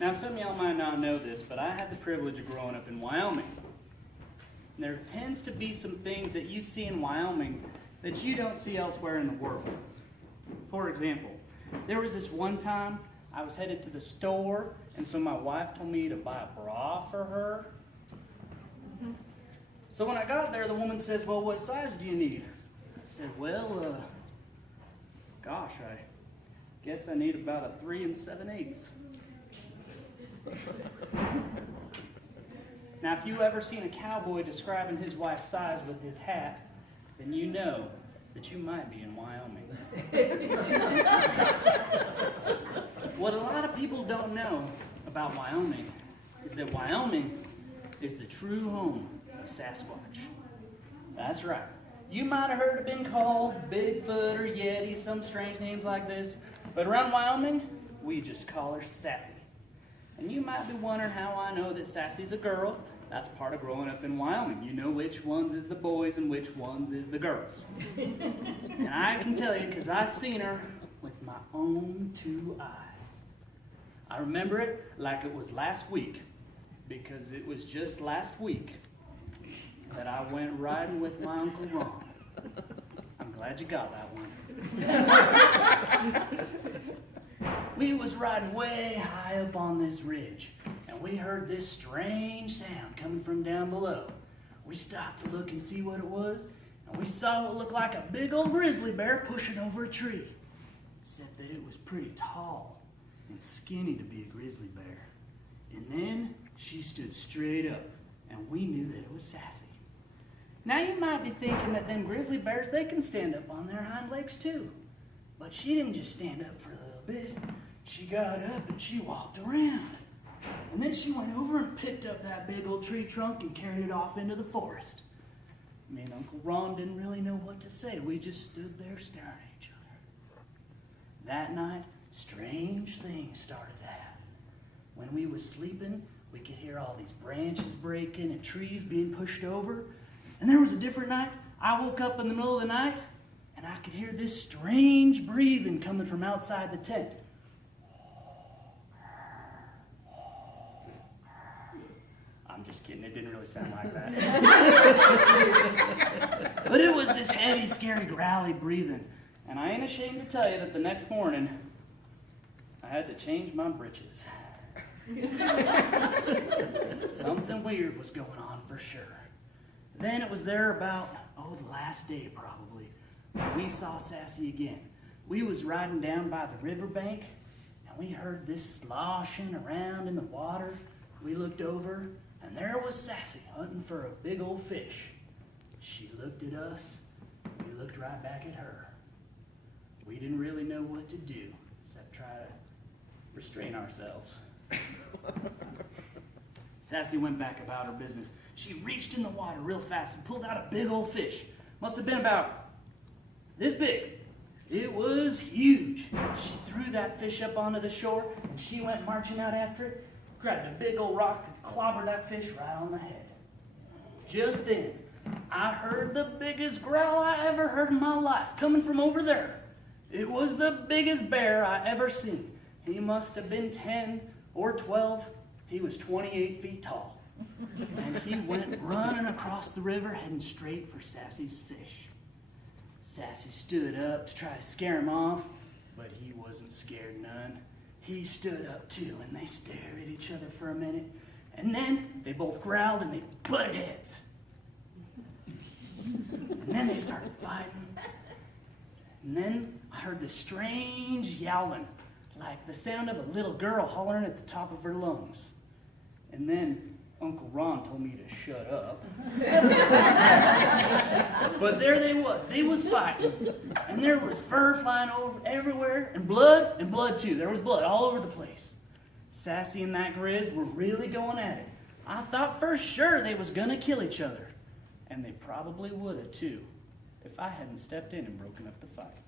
Now, some of y'all might not know this, but I had the privilege of growing up in Wyoming. And there tends to be some things that you see in Wyoming that you don't see elsewhere in the world. For example, there was this one time I was headed to the store, and so my wife told me to buy a bra for her. So when I got there, the woman says, "Well, what size do you need?" I said, "Well, gosh, I guess I need about a 3 7/8." Now, if you've ever seen a cowboy describing his wife's size with his hat, then you know that you might be in Wyoming. What a lot of people don't know about Wyoming is that Wyoming is the true home of Sasquatch. That's right. You might have heard it been called Bigfoot or Yeti, some strange names like this, but around Wyoming, we just call her Sassy. And you might be wondering how I know that Sassy's a girl. That's part of growing up in Wyoming. You know which ones is the boys and which ones is the girls. And I can tell you because I seen her with my own 2 eyes. I remember it like it was last week, because it was just last week that I went riding with my Uncle Ron. I'm glad you got that one. We was riding way high up on this ridge, and we heard this strange sound coming from down below. We stopped to look and see what it was, and we saw what looked like a big old grizzly bear pushing over a tree. Except that it was pretty tall and skinny to be a grizzly bear. And then she stood straight up, and we knew that it was Sassy. Now you might be thinking that them grizzly bears, they can stand up on their hind legs too. But she didn't just stand up for a little bit. She got up and she walked around. And then she went over and picked up that big old tree trunk and carried it off into the forest. Me and Uncle Ron didn't really know what to say. We just stood there staring at each other. That night, strange things started to happen. When we was sleeping, we could hear all these branches breaking and trees being pushed over. And there was a different night. I woke up in the middle of the night, and I could hear this strange breathing coming from outside the tent. I'm just kidding, it didn't really sound like that. But it was this heavy, scary, growly breathing. And I ain't ashamed to tell you that the next morning, I had to change my britches. Something weird was going on for sure. Then it was there about, the last day probably, when we saw Sassy again. We was riding down by the riverbank, and we heard this sloshing around in the water. We looked over, and there was Sassy hunting for a big old fish. She looked at us, and we looked right back at her. We didn't really know what to do, except try to restrain ourselves. Sassy went back about her business. She reached in the water real fast and pulled out a big old fish. Must have been about this big. It was huge. She threw that fish up onto the shore, and she went marching out after it, grabbed a big old rock and clobbered that fish right on the head. Just then, I heard the biggest growl I ever heard in my life coming from over there. It was the biggest bear I ever seen. He must have been 10 or 12. He was 28 feet tall. And he went running across the river, heading straight for Sassy's fish. Sassy stood up to try to scare him off, but he wasn't scared none. He stood up too, and they stared at each other for a minute. And then they both growled and they butted heads. And then they started fighting. And then I heard this strange yowling, like the sound of a little girl hollering at the top of her lungs. And then Uncle Ron told me to shut up. But there they was fighting. And there was fur flying over everywhere, and blood too. There was blood all over the place. Sassy and that Griz were really going at it. I thought for sure they was gonna kill each other. And they probably would have too, if I hadn't stepped in and broken up the fight.